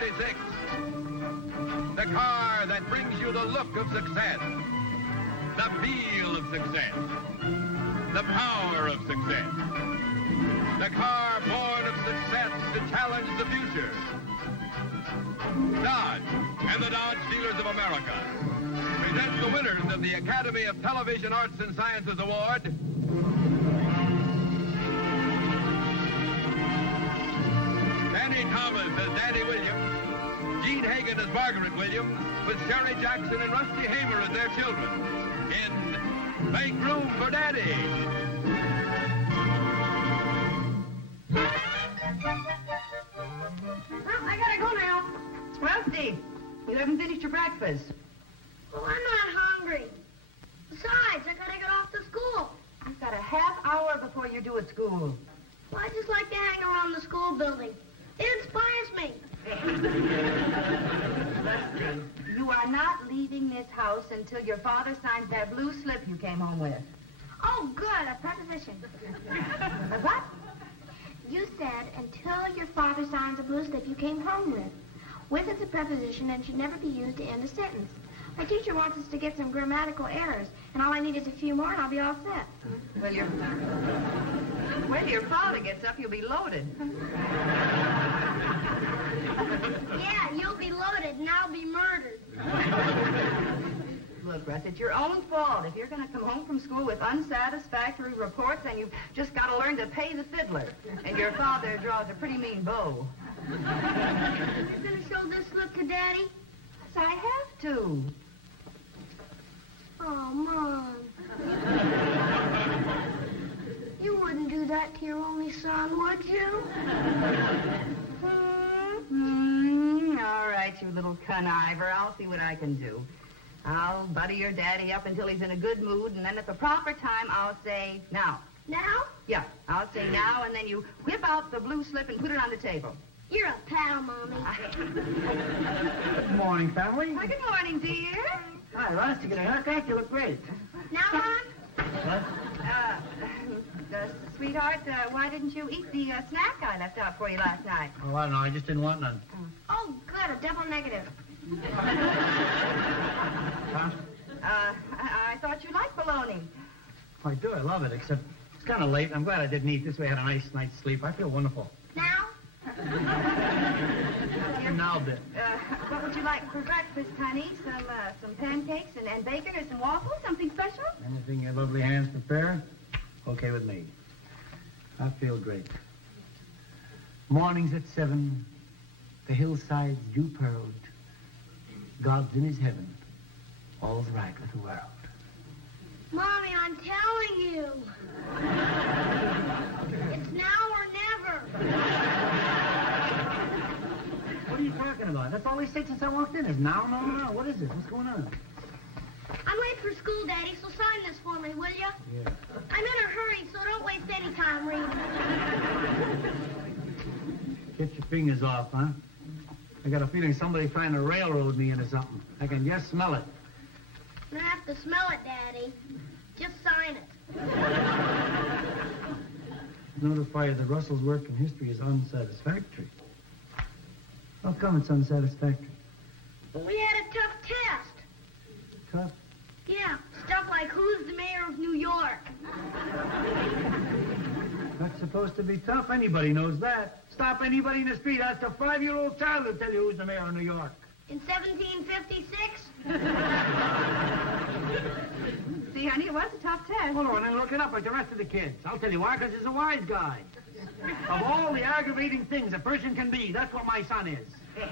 1966. The car that brings you the look of success, the feel of success, the power of success. The car born of success to challenge the future. Dodge and the Dodge Dealers of America presents the winners of the Academy of Television Arts and Sciences Award. Danny Thomas as Danny Williams, Gene Hagen as Margaret Williams, with Sherry Jackson and Rusty Hamer as their children in Make Room for Daddy. Well, I gotta go now. Rusty, you haven't finished your breakfast. Well, I'm not hungry. Besides, I gotta get off to school. You've got a half hour before you're due at school. Well, I just like to hang around the school building. It inspires me. Rusty, you are not leaving this house until your father signs that blue slip you came home with. Oh, good, a preposition. A what? You said until your father signs a blue slip you came home with. With is a preposition and should never be used to end a sentence. My teacher wants us to get some grammatical errors, and all I need is a few more and I'll be all set. When your father gets up, you'll be loaded. Yeah, you'll be loaded and I'll be murdered. Look, Russ, it's your own fault. If you're going to come home from school with unsatisfactory reports, then you've just got to learn to pay the fiddler. And your father draws a pretty mean bow. You're going to show this slip to Daddy? Yes, I have to. Oh, Mom. You wouldn't do that to your only son, would you? All right, you little conniver. I'll see what I can do. I'll buddy your daddy up until he's in a good mood, and then at the proper time, I'll say, now. Now? Yeah, I'll say now, and then you whip out the blue slip and put it on the table. You're a pal, Mommy. Good morning, family. Well, good morning, dear. Hi, Russ. You get a haircut? You look great. Now, Mom? What? Sweetheart, why didn't you eat the snack I left out for you last night? Oh, I don't know. I just didn't want none. Oh, good, a double negative. Huh? I thought you liked bologna. I do. I love it, except it's kind of late. I'm glad I didn't eat this way. I had a nice night's sleep. I feel wonderful. Now? Now a bit. What would you like for breakfast, honey? Some pancakes and bacon or some waffles? Something special? Anything your lovely hands prepare, okay with me. I feel great. Mornings at 7, the hillsides dew-pearled. God's in his heaven. All's right with the world. Mommy, I'm telling you. It's now or never. What are you talking about? That's all he said since I walked in is now, no. What is this? What's going on? I'm late for school, Daddy, so sign this for me, will you? Yeah. I'm in a hurry, so don't waste any time reading. Get your fingers off, huh? I got a feeling somebody's trying to railroad me into something. I can just smell it. You don't have to smell it, Daddy. Just sign it. Notify you that Russell's work in history is unsatisfactory. How come it's unsatisfactory? We had a tough test. Tough? Yeah, stuff like who's the mayor of New York? That's supposed to be tough. Anybody knows that. Stop anybody in the street. Ask a 5-year-old child to tell you who's the mayor of New York. In 1756? See, honey, it was a tough test. Hold on and look it up like the rest of the kids. I'll tell you why, because he's a wise guy. Of all the aggravating things a person can be, that's what my son is. Oh,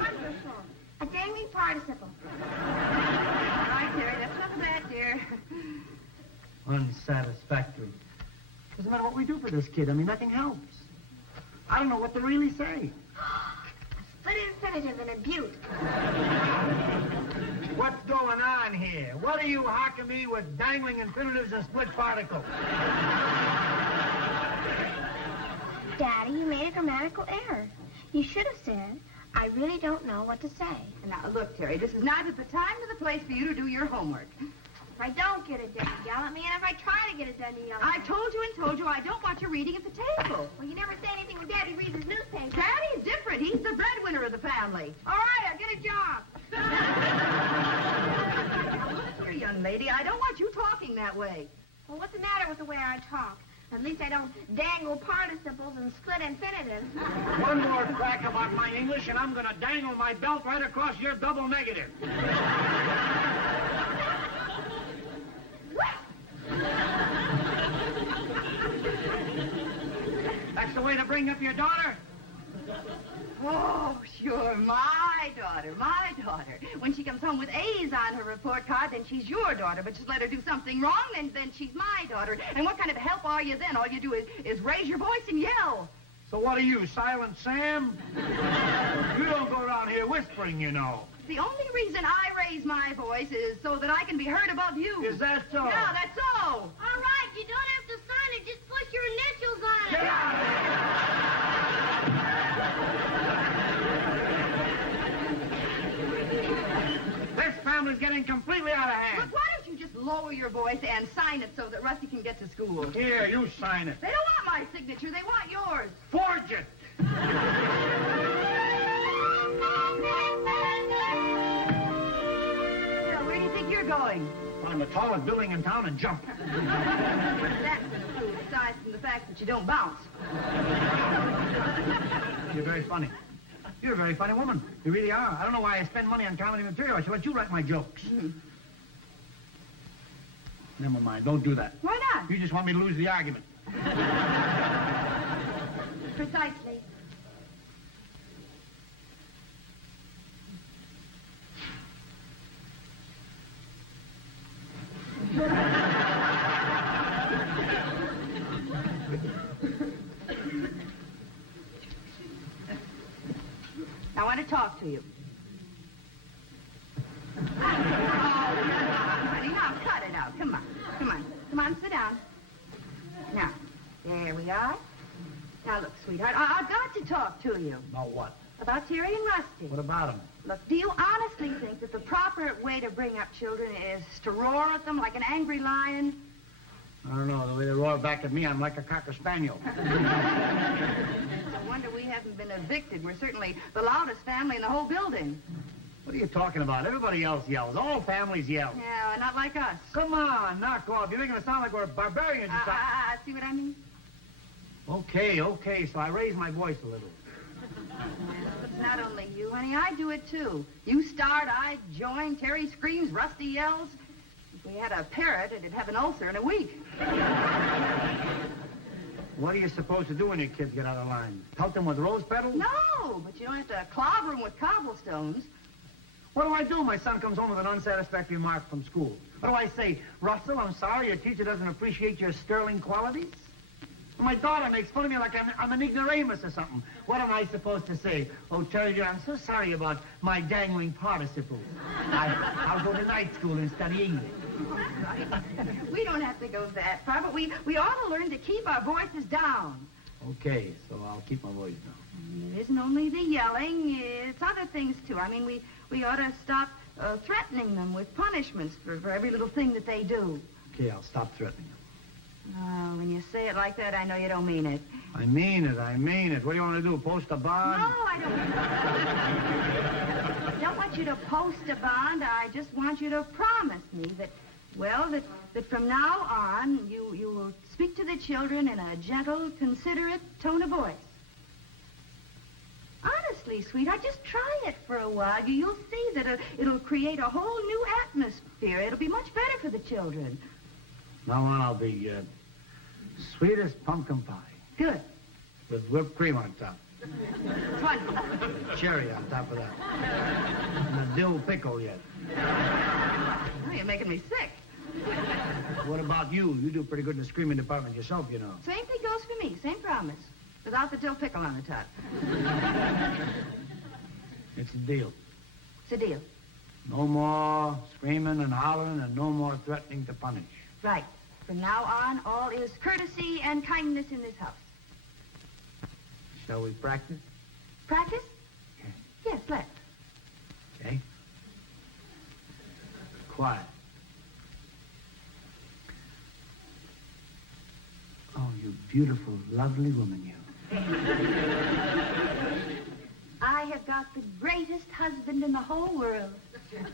wonderful. A dangling participle. All right, Terry, that's enough of that, dear. Unsatisfactory. Doesn't matter what we do for this kid. I mean, nothing helps. I don't know what to really say. Split infinitive and a beaut. What's going on here? What are you hocking me with dangling infinitives and split particles? Daddy, you made a grammatical error. You should have said, I really don't know what to say. Now, look, Terry, this is neither the time nor the place for you to do your homework. If I don't get it done, you yell at me, and if I try to get it done, you yell at me. I told you I don't want you reading at the table. Well, you never say anything when Daddy reads his newspaper. Daddy's different. He's the breadwinner of the family. All right, I'll get a job. Look here, young lady, I don't want you talking that way. Well, what's the matter with the way I talk? At least I don't dangle participles and split infinitives. One more crack about my English, and I'm going to dangle my belt right across your double negative. That's the way to bring up your daughter? Oh, sure, my daughter. When she comes home with A's on her report card, then she's your daughter. But just let her do something wrong, then she's my daughter. And what kind of help are you then? All you do is raise your voice and yell. So what are you, Silent Sam? You don't go around here whispering, you know. The only reason I raise my voice is so that I can be heard above you. Is that so? Yeah, that's so. All right, you don't have to sign it. Just push your initials on it. Get out of here! This family's getting completely out of hand. Look, why don't you just lower your voice and sign it so that Rusty can get to school? Here, you sign it. They don't want my signature. They want yours. Forge it! Well, where do you think you're going? On the tallest building in town and jump. That's gonna prove, aside from the fact that you don't bounce. You're very funny. You're a very funny woman. You really are. I don't know why I spend money on comedy material. I should let you write my jokes. Never mind. Don't do that. Why not? You just want me to lose the argument. Precisely. I want to talk to you. Oh, honey, now cut it out. Come on, sit down. Now, there we are. Now, look, sweetheart, I've got to talk to you. About what? About Terry and Rusty. What about him? Look, do you honestly think that the proper way to bring up children is to roar at them like an angry lion? I don't know. The way they roar back at me, I'm like a cocker spaniel. No wonder we haven't been evicted. We're certainly the loudest family in the whole building. What are you talking about? Everybody else yells. All families yell. Yeah, not like us. Come on, knock off. You're making it sound like we're barbarians or something. See what I mean? Okay. So I raise my voice a little. It's not only you, honey. I do it, too. You start, I join. Terry screams, Rusty yells. If we had a parrot, it'd have an ulcer in a week. What are you supposed to do when your kids get out of line? Pelt them with rose petals? No, but you don't have to clobber them with cobblestones. What do I do? My son comes home with an unsatisfactory mark from school. What do I say? Russell, I'm sorry your teacher doesn't appreciate your sterling qualities? My daughter makes fun of me like I'm an ignoramus or something. What am I supposed to say? Oh, Terry, dear, I'm so sorry about my dangling participles. I'll go to night school and study English. We don't have to go that far, but we ought to learn to keep our voices down. Okay, so I'll keep my voice down. It isn't only the yelling, it's other things, too. I mean, we ought to stop threatening them with punishments for every little thing that they do. Okay, I'll stop threatening them. Oh, when you say it like that, I know you don't mean it. I mean it. What do you want to do, post a bond? No, I don't want you to post a bond. I just want you to promise me that from now on, you will speak to the children in a gentle, considerate tone of voice. Honestly, sweetheart, just try it for a while. You'll see that it'll create a whole new atmosphere. It'll be much better for the children. Now on, I'll be sweet as pumpkin pie. Good. With whipped cream on top. Wonderful. Cherry on top of that. And a dill pickle yet. Oh, you're making me sick. What about you? You do pretty good in the screaming department yourself, you know. Same thing goes for me. Same promise. Without the dill pickle on the top. It's a deal. It's a deal. No more screaming and hollering and no more threatening to punish. Right. From now on, all is courtesy and kindness in this house. Shall we practice? Practice? Okay. Yes, let's. Okay. Quiet. you beautiful, lovely woman, you. I have got the greatest husband in the whole world.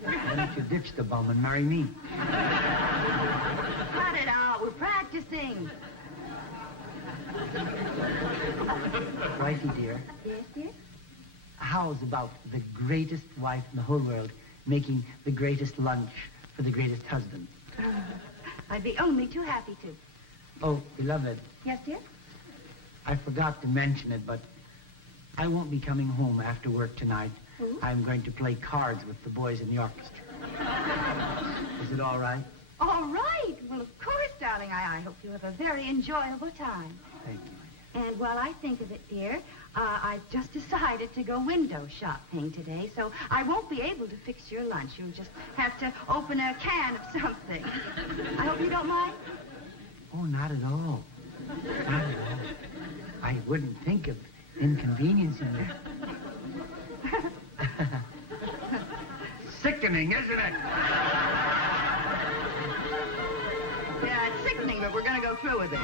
Why don't you ditch the bum and marry me? Cut it out. We're practicing. Righty, dear. Yes, dear? How's about the greatest wife in the whole world making the greatest lunch for the greatest husband? I'd be only too happy to. Oh, beloved, Yes, dear? I forgot to mention it, but I won't be coming home after work tonight. Ooh. I'm going to play cards with the boys in the orchestra. Is it all right? All right. Well, of course, darling. I hope you have a very enjoyable time. Thank you, my dear. And while I think of it, dear, I've just decided to go window shopping today, so I won't be able to fix your lunch. You'll just have to open a can of something. I hope you don't mind. Oh, not at all. Not at all. I wouldn't think of inconveniencing you. Sickening, isn't it? Yeah, it's sickening, but we're going to go through with it.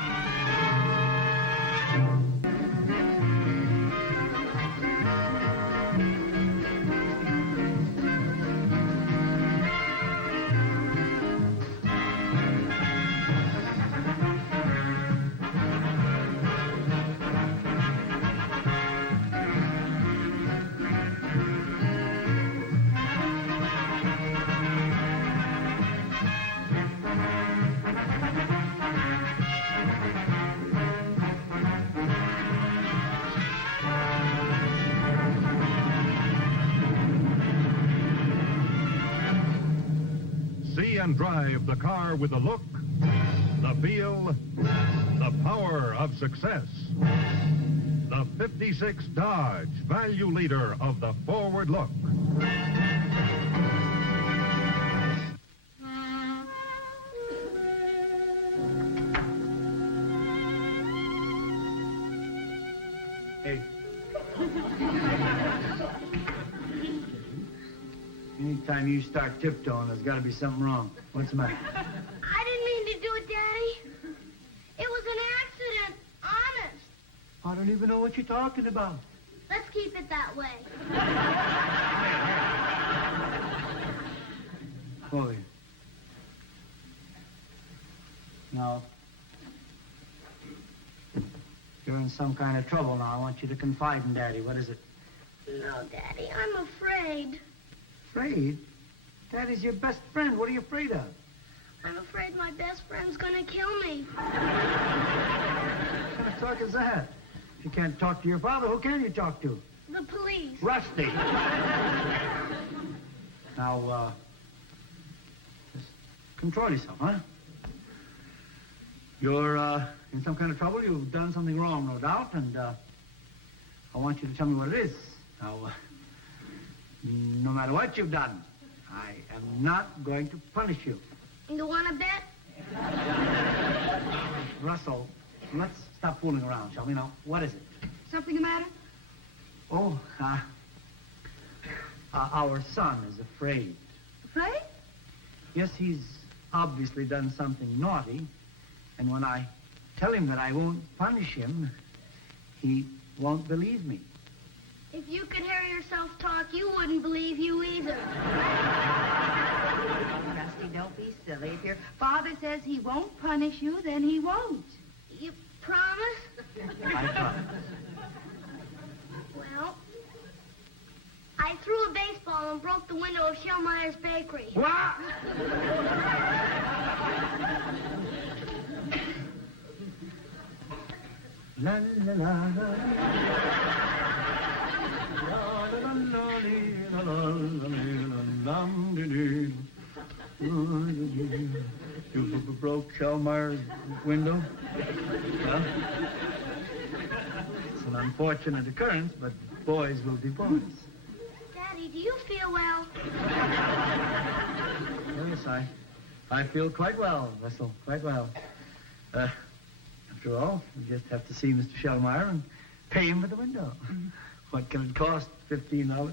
See and drive the car with the look, the feel, the power of success. The 56 Dodge, value leader of the forward look. Hey. Anytime you start tiptoeing, there's got to be something wrong. What's the matter? I didn't mean to do it, Daddy. It was an accident. Honest. I don't even know what you're talking about. Let's keep it that way. Chloe. Now, you're in some kind of trouble now. I want you to confide in Daddy. What is it? No, Daddy, I'm afraid. Afraid? Daddy's your best friend. What are you afraid of? I'm afraid my best friend's gonna kill me. What kind of talk is that? If you can't talk to your father, who can you talk to? The police. Rusty. Now, just control yourself, huh? You're, in some kind of trouble. You've done something wrong, no doubt, and, I want you to tell me what it is. Now, no matter what you've done, I am not going to punish you. You wanna bet? Russell, let's stop fooling around, shall we? Now, what is it? Something the matter? Oh, our son is afraid. Afraid? Yes, he's obviously done something naughty, and when I tell him that I won't punish him, he won't believe me. If you could hear yourself talk, you wouldn't believe you either. Rusty, don't be silly. If your father says he won't punish you, then he won't. You promise? I promise. Well, I threw a baseball and broke the window of Shellmeyer's bakery. What? La la la la. You broke Shellmeyer's window? Well, it's an unfortunate occurrence, but boys will be boys. Daddy, do you feel well? Yes, I feel quite well, Russell, quite well. After all, we just have to see Mr. Shellmeyer and pay him for the window. What can it cost? $15? $15.25.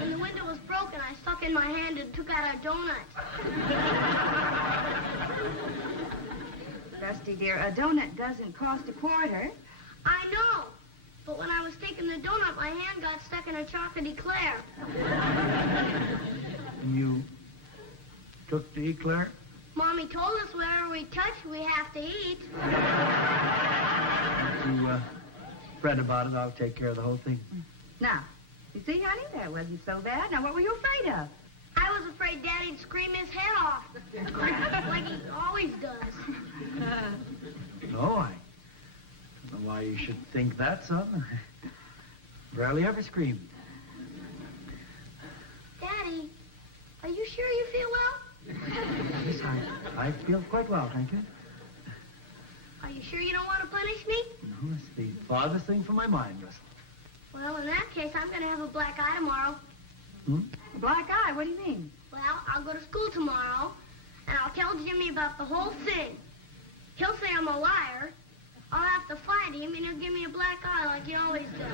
When the window was broken, I stuck in my hand and took out a donut. Rusty, dear, a donut doesn't cost a quarter. I know. But when I was taking the donut, my hand got stuck in a chocolate eclair. And you took the eclair? Mommy told us wherever we touch, we have to eat. You fret about it. I'll take care of the whole thing. Now, you see, honey, that wasn't so bad. Now, what were you afraid of? I was afraid Daddy'd scream his head off. Like he always does. No, I don't know why you should think that, son. Rarely ever screamed. Daddy, are you sure you feel well? Yes, I feel quite well, thank you. Are you sure you don't want to punish me? No, it's the farthest thing from my mind, Russell. Well, in that case, I'm going to have a black eye tomorrow. Hmm? A black eye? What do you mean? Well, I'll go to school tomorrow, and I'll tell Jimmy about the whole thing. He'll say I'm a liar. I'll have to fight him, and he'll give me a black eye like he always does.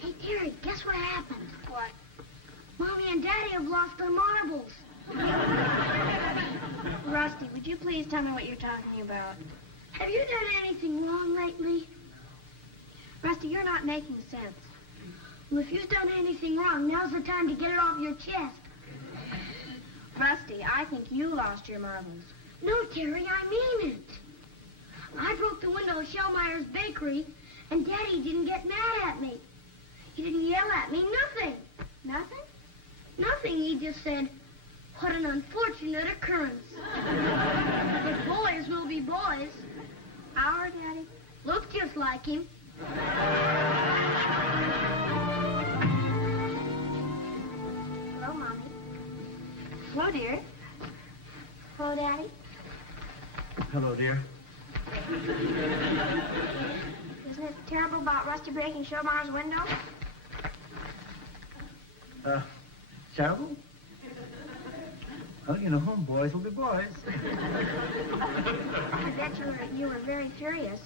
Hey, Terry, guess what happened? What? Mommy and Daddy have lost their marbles. Rusty, would you please tell me what you're talking about? Have you done anything wrong lately? Rusty, you're not making sense. Well, if you've done anything wrong, now's the time to get it off your chest. Rusty, I think you lost your marbles. No, Terry, I mean it. I broke the window of Shellmeyer's bakery, and Daddy didn't get mad at me. He didn't yell at me, nothing. Nothing? Nothing, he just said, what an unfortunate occurrence. But boys will be boys. Our Daddy? Look just like him. Hello, Mommy. Hello, dear. Hello, Daddy. Hello, dear. Isn't it terrible about Rusty breaking Showmeyer's window? Terrible? Well, you know, boys will be boys. I bet you were very furious.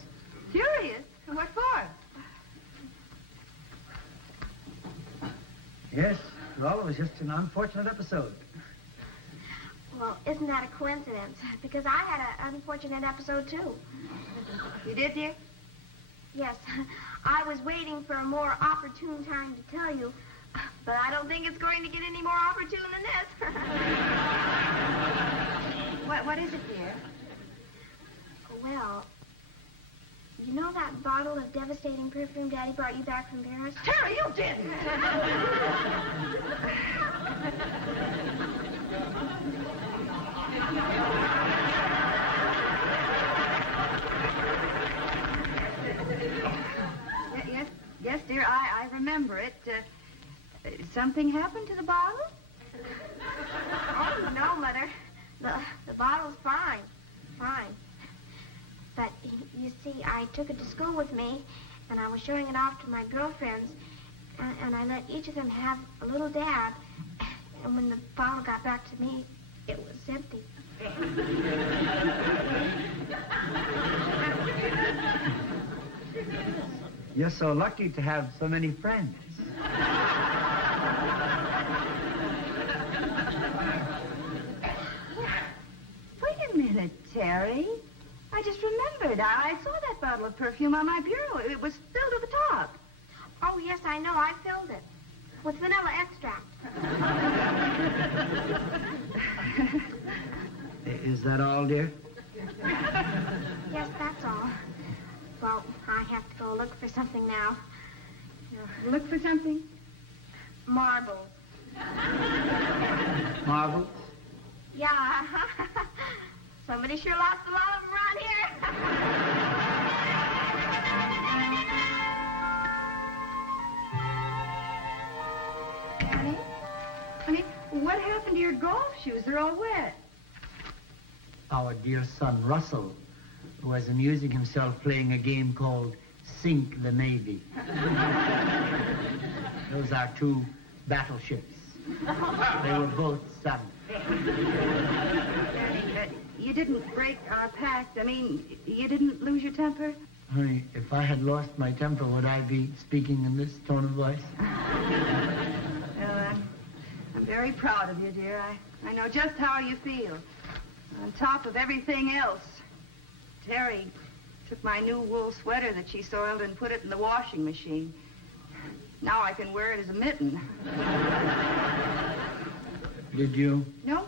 Furious? What for? Yes, well, it was just an unfortunate episode. Well, isn't that a coincidence? Because I had an unfortunate episode, too. You did, dear? Yes, I was waiting for a more opportune time to tell you, but I don't think it's going to get any more opportune than this. What is it, dear? Well, you know that bottle of devastating perfume Daddy brought you back from Paris? Terry, you didn't! Yes, dear, I remember it. Something happened to the bottle? Oh, no, Mother. The bottle's fine. Fine. But, you see, I took it to school with me, and I was showing it off to my girlfriends, and I let each of them have a little dab, and when the bottle got back to me, it was empty. You're so lucky to have so many friends. Wait a minute, Terry. I just remembered. I saw that bottle of perfume on my bureau. It was filled to the top. Oh, yes, I know. I filled it. With vanilla extract. Is that all, dear? Yes, that's all. Well, I have to go look for something now. Look for something? Marbles. Marbles? Yeah. Somebody sure lost a lot of them around here. Honey, what happened to your golf shoes? They're all wet. Our dear son, Russell, who was amusing himself playing a game called Sink the Navy. Those are two battleships. They were both sunk. You didn't break our pact. I mean, you didn't lose your temper? Honey, if I had lost my temper, would I be speaking in this tone of voice? Well, I'm very proud of you, dear. I know just how you feel. On top of everything else, Terry took my new wool sweater that she soiled and put it in the washing machine. Now I can wear it as a mitten. Did you? No.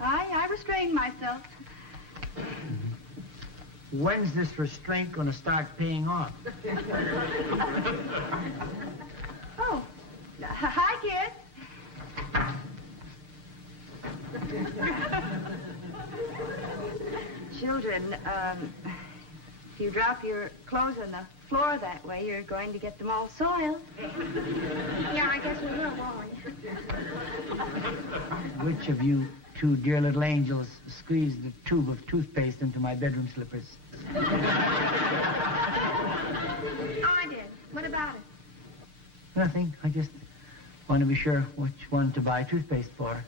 I restrained myself. When's this restraint going to start paying off? Oh, hi, kids. Children, if you drop your clothes on the floor that way, you're going to get them all soiled. Yeah, I guess we will, won't we? Which of you two dear little angels squeezed a tube of toothpaste into my bedroom slippers? I did. What about it? Nothing. I just want to be sure which one to buy toothpaste for.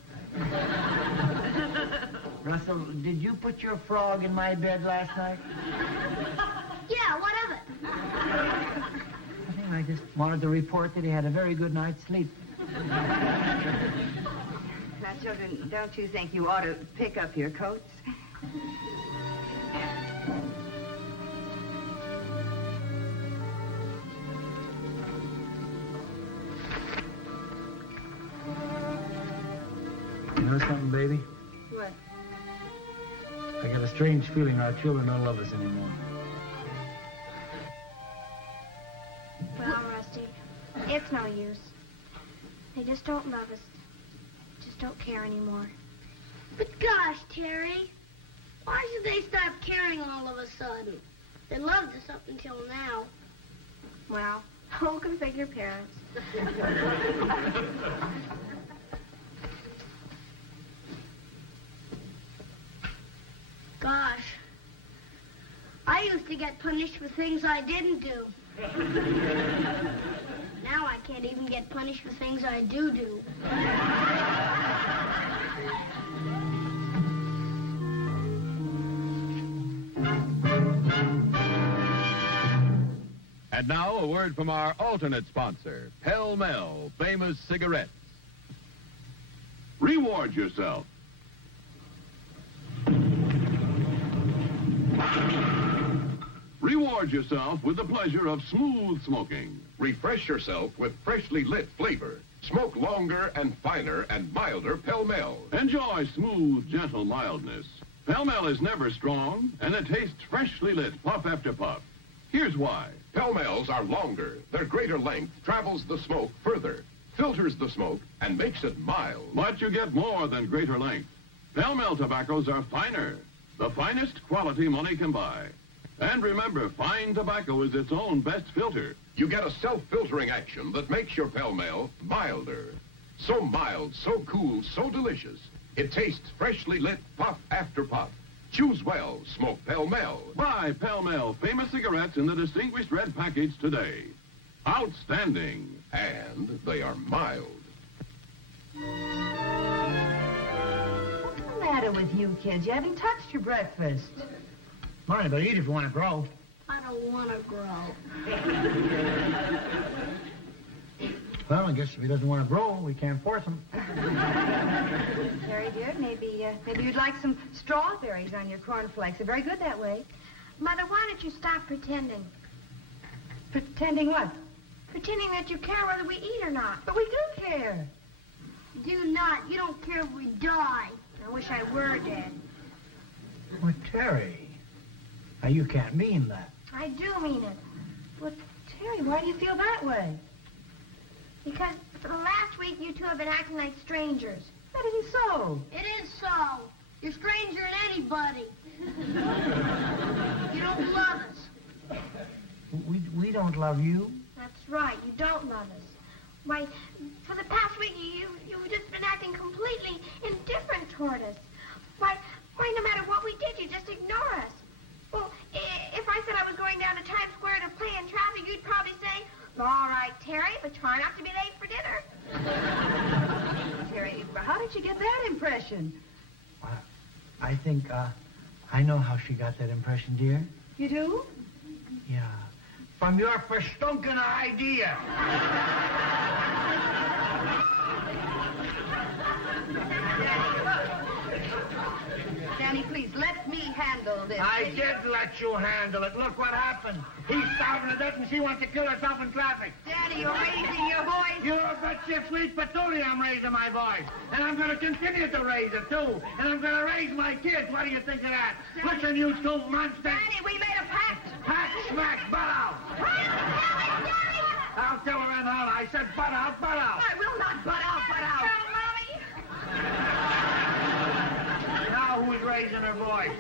Russell, did you put your frog in my bed last night? Yeah, what of it? Nothing. I just wanted to report that he had a very good night's sleep. Now, children, don't you think you ought to pick up your coats? You know something, baby? What? I got a strange feeling our children don't love us anymore. Well, Rusty, it's no use. They just don't love us. Just don't care anymore. But gosh, Terry, why should they stop caring all of a sudden? They loved us up until now. Well, who can figure parents? Gosh, I used to get punished for things I didn't do. Now I can't even get punished for things I do. And now a word from our alternate sponsor, Pell Mell Famous Cigarettes. Reward yourself. Reward yourself with the pleasure of smooth smoking. Refresh yourself with freshly lit flavor. Smoke longer and finer and milder Pell Mell. Enjoy smooth, gentle mildness. Pell Mell is never strong, and it tastes freshly lit puff after puff. Here's why. Pell Mells are longer. Their greater length travels the smoke further, filters the smoke, and makes it mild. But you get more than greater length. Pell Mell tobaccos are finer. The finest quality money can buy. And remember, fine tobacco is its own best filter. You get a self-filtering action that makes your Pell Mell milder. So mild, so cool, so delicious. It tastes freshly lit puff after puff. Choose well, smoke Pell Mell. Buy Pell Mell Famous Cigarettes in the distinguished red package today. Outstanding. And they are mild. What's the matter with you kids? You haven't touched your breakfast. Money, but eat if you want to grow. I don't want to grow. Well, I guess if he doesn't want to grow, we can't force him. Terry, dear, maybe you'd like some strawberries on your cornflakes. They're very good that way. Mother, why don't you stop pretending? Pretending what? Pretending that you care whether we eat or not. But we do care. Do not. You don't care if we die. I wish I were dead. Well, Terry, now you can't mean that. I do mean it. But, Terry, why do you feel that way? Because for the last week, you two have been acting like strangers. That isn't so. It is so. You're stranger than anybody. You don't love us. We don't love you. That's right. You don't love us. Why, for the past week, you've just been acting completely indifferent toward us. Why, no matter what we did, you just ignore us. Well, if I said I was going down to Times Square to play in traffic, you'd probably say, all right, Terry, but try not to be late for dinner. Terry, how did you get that impression? I think, I know how she got that impression, dear. You do? Yeah. From your verstunken idea. I did let you handle it. Look what happened. He's starving to death and she wants to kill herself in traffic. Daddy, you're raising your voice. You're but your sweet patootie, I'm raising my voice. And I'm going to continue to raise it, too. And I'm going to raise my kids. What do you think of that? Listen, you two monsters. Daddy, we made a pact. Pack, smack, butt out. I'll tell her and how. I said butt out, butt out. I will not butt out, butt out. Now who's raising her voice?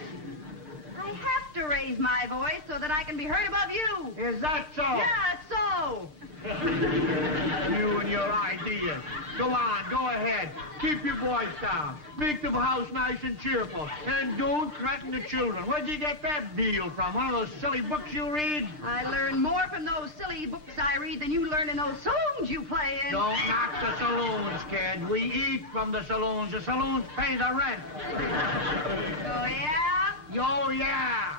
I have to raise my voice so that I can be heard above you. Is that so? Yeah, it's so. You and your ideas. Go on, go ahead. Keep your voice down. Make the house nice and cheerful. And don't threaten the children. Where'd you get that deal from? One of those silly books you read? I learn more from those silly books I read than you learn in those songs you play in. Don't knock the saloons, kid. We eat from the saloons. The saloons pay the rent. Oh, yeah? Oh, yeah.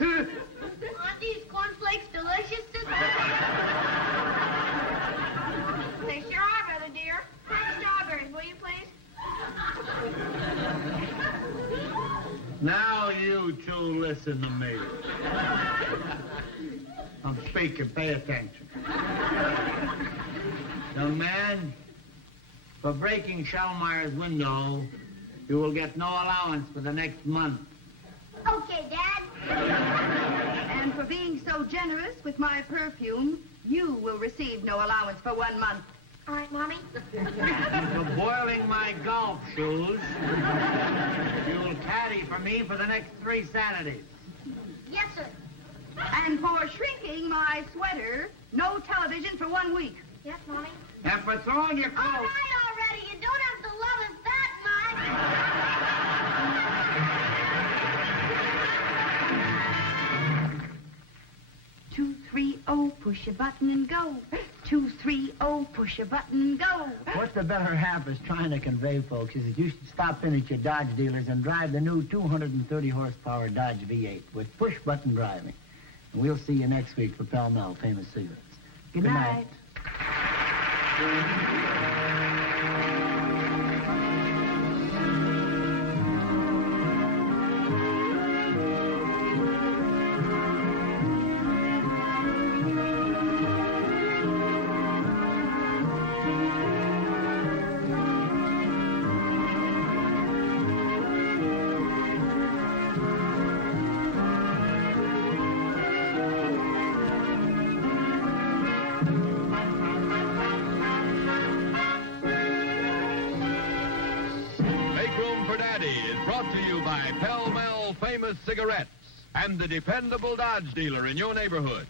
Aren't these cornflakes delicious, sister? They sure are, Brother dear. Have strawberries, will you please? Now you two listen to me. I'm speaking. Pay attention. Young man, for breaking Shellmeyer's window, you will get no allowance for the next month. Okay, Dad. And for being so generous with my perfume, you will receive no allowance for 1 month. All right, Mommy. For boiling my golf shoes, you'll caddy for me for the next 3 Saturdays. Yes, sir. And for shrinking my sweater, no television for 1 week. Yes, Mommy. And for throwing your All coat... right already. You don't have to love us that much. 2-3-0, push a button and go. 2-3-0, push a button, go. What the better half is trying to convey, folks, is that you should stop in at your Dodge dealers and drive the new 230 horsepower Dodge V8 with push-button driving. And we'll see you next week for Pell Mell Famous Cigarettes. Good night. Brought to you by Pell Mell Famous Cigarettes and the dependable Dodge dealer in your neighborhood.